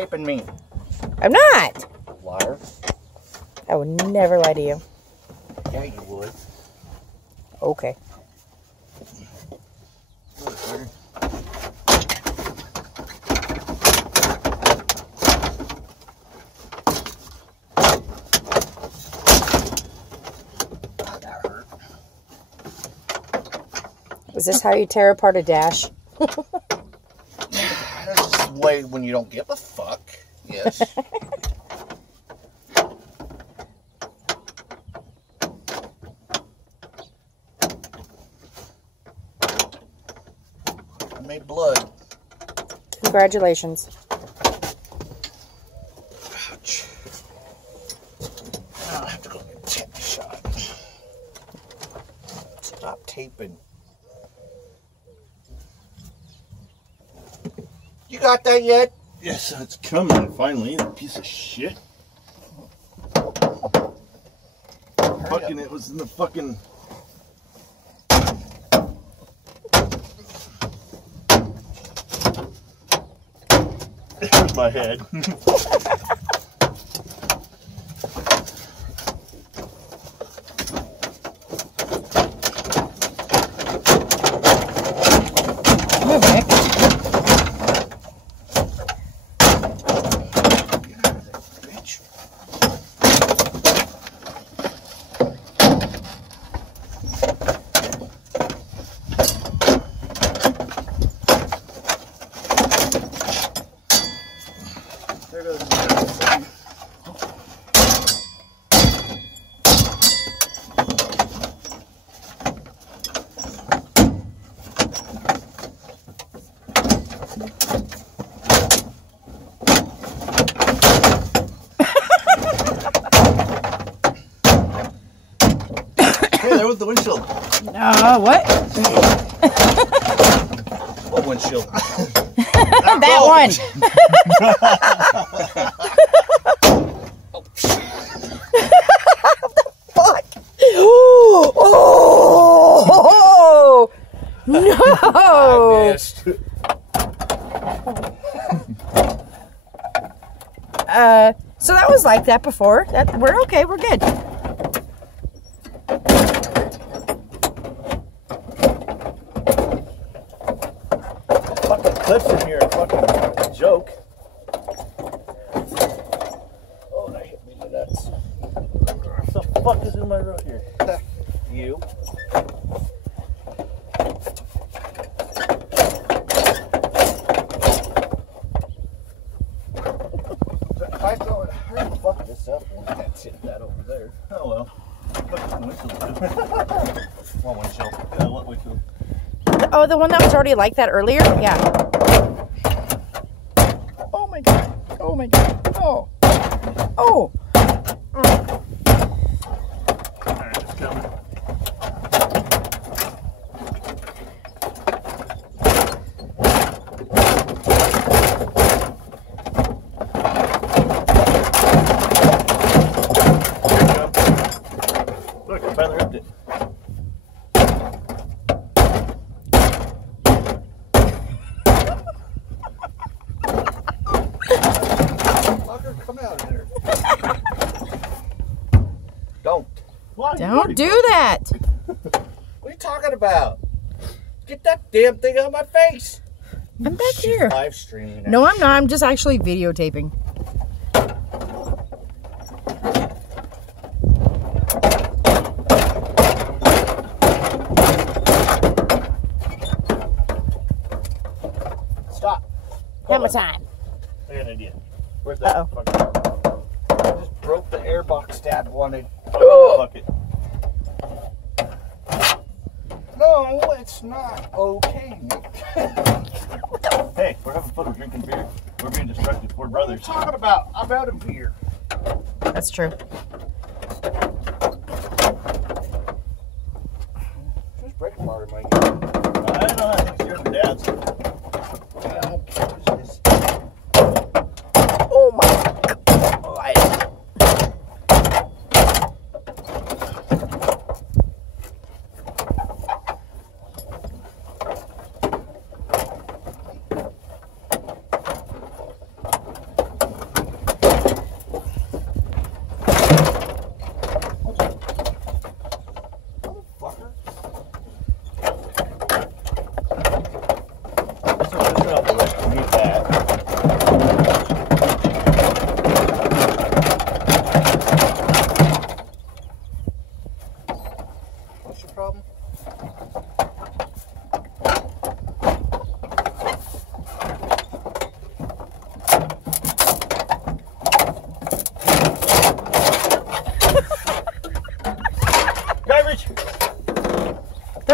taping me. I'm not. Liar. I would never lie to you. Yeah, you would. Okay. That hurt. Is this how you tear apart a dash? That's just the way when you don't give a fuck. Yes. I made blood. Congratulations. Ouch. Now I have to go get a tetanus shot. Stop taping. You got that yet? Yes, it's coming finally. You piece of shit. Fucking, it was in the fucking. Here's my head. Move, Nick. Hey, there was the windshield. What? What windshield? That one. What the fuck? Oh, no. I missed. So that was like that before. We're okay. We're good. Fucking clips in here, fucking joke. Oh, that hit me in the nuts. What the fuck is in my road here? You. If I throw it, hurry, fuck this up. That's it, that over there. Oh well. Look at the windshield. One windshield. Yeah, what windshield? Oh, the one that was already like that earlier? Yeah. Oh my god. Oh my god. Oh. Oh. Alright, it's coming. Here it comes. Look, I finally ripped it. Fucker, come out of there. Don't. Why? Don't do that. What are you talking about? Get that damn thing out of my face. I'm back here. Live streaming. No, I'm not. I'm just actually videotaping. Stop. Hammer time. I got an idea. Where's that? Uh-oh. Fucking I just broke the airbox dad wanted. bucket. No, it's not okay, Nick. Hey, we're having fun. We're drinking beer. We're being destructive. We're What are you brothers. talking about? I'm out of beer. That's true. Just break apart in my game. I don't know. I think it's yours and Dad's. Oh my god.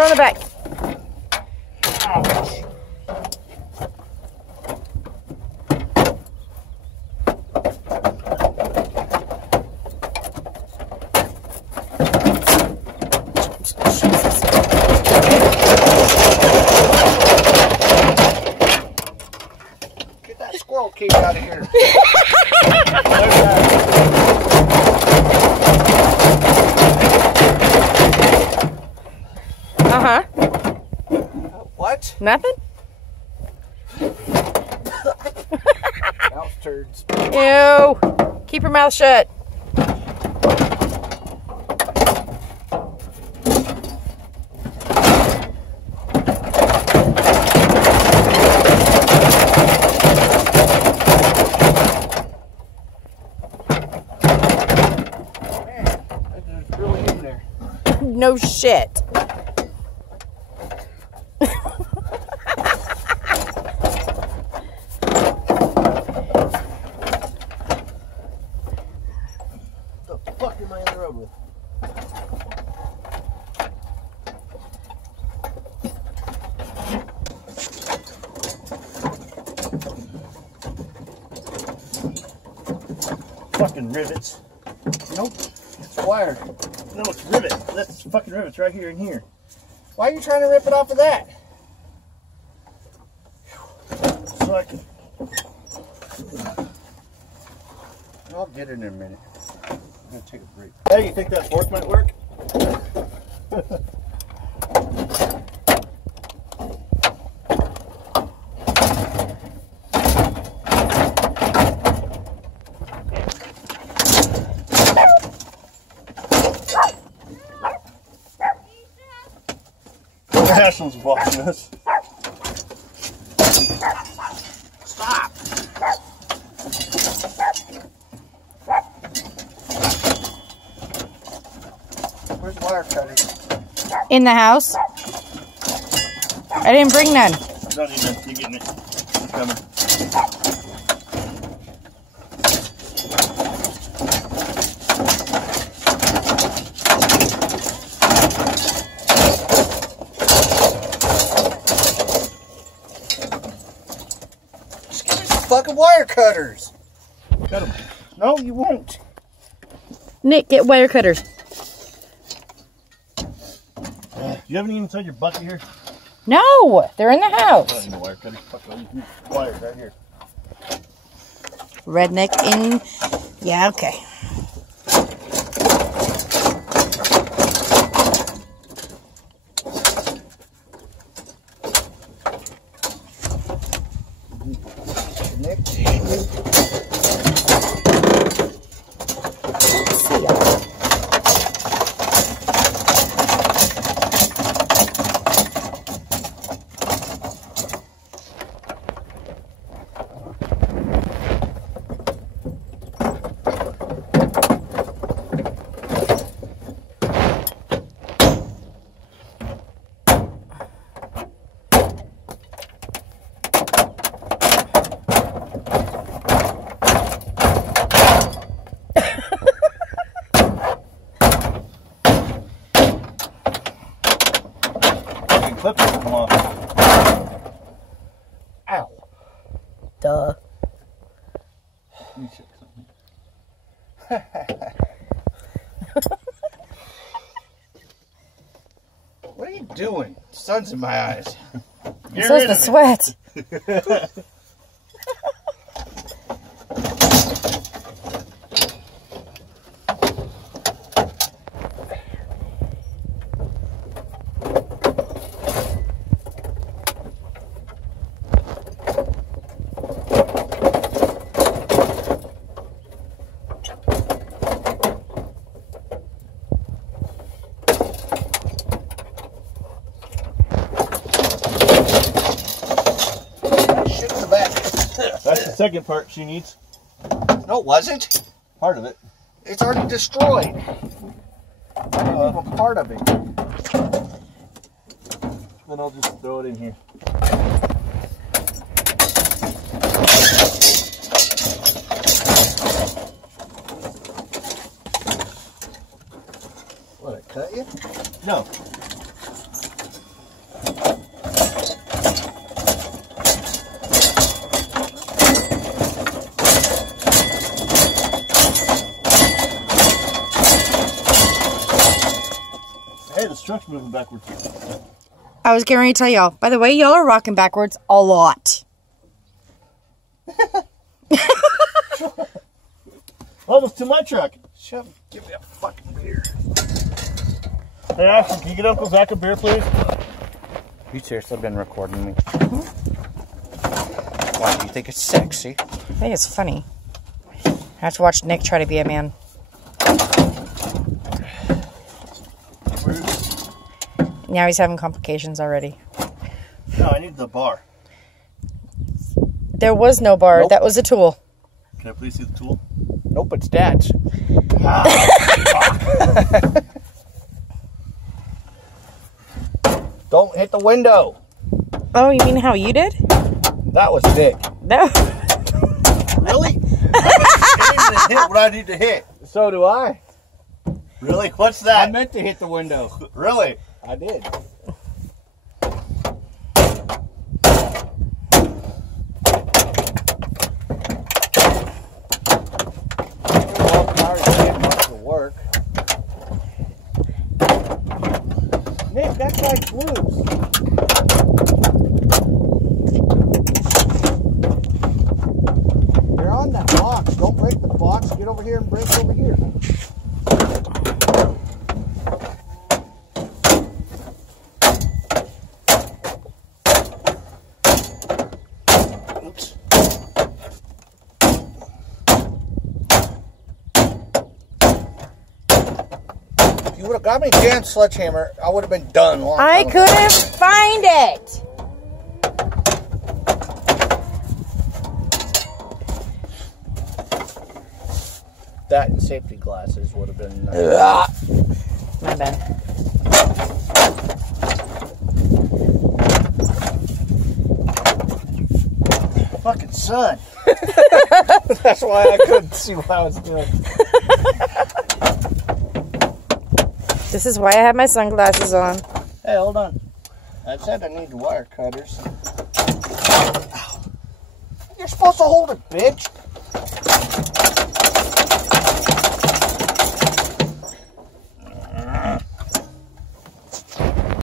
on the back. Ouch. Get that squirrel key out of here. Uh-huh. What? Nothing? Mouse turds. Ew. Keep your mouth shut. Man, that is really in there. No shit. What the fuck am I in the road with? Fucking rivets. Nope. It's wired. No, it's rivet. That's fucking rivets right here and here. Why are you trying to rip it off of that? So I can. I'll get it in a minute. I'm gonna take a break. Hey, you think that fork might work? Nationals watching us. Stop! Where's the wire cutter? In the house? I didn't bring none. Not even. You getting it? I'm coming. Just give me some fucking wire cutters. Cut 'em. No, you won't. Nick, get wire cutters. Do you have any inside your bucket here? No, they're in the I house. don't need a wire cutter. Fuck, I'll use wires right here. Redneck in. Yeah, okay. Nick. See ya. Fucking clips will come off. Ow. Duh. Let me check something. What are you doing? Sun's in my eyes. Get So's rid the of it. sweat. Shit in the back. That's the second part she needs. No, it wasn't. Part of it. It's already destroyed. Not even part of it. Then I'll just throw it in here. What, I cut you? No. Hey, this truck's moving backwards. I was getting ready to tell y'all. By the way, y'all are rocking backwards a lot. Almost to my truck. Shut up. Give me a fucking beer. Hey, Ashton, can you get Uncle Zach a beer, please? You seriously been recording me? Why, do you think it's sexy? I think it's funny. I have to watch Nick try to be a man. Now he's having complications already. No, I need the bar. There was no bar. Nope. That was a tool. Can I please see the tool? Nope, it's Dad's. Don't hit the window. Oh, you mean how you did? That was Nick. No. Really? I didn't hit what I need to hit. So do I. Really? What's I that? meant to hit the window. Really? I did. Work. Nick, that guy's loose. You're on that box. Don't break the box. Get over here and break over here. Oops. If you would have got me a damn sledgehammer, I would have been done long I time ago. couldn't find it. That and safety glasses would have been nice. My bad. Fucking sun. That's why I couldn't see what I was doing. This is why I have my sunglasses on. Hey, hold on. I said I need wire cutters. You're supposed to hold it, bitch.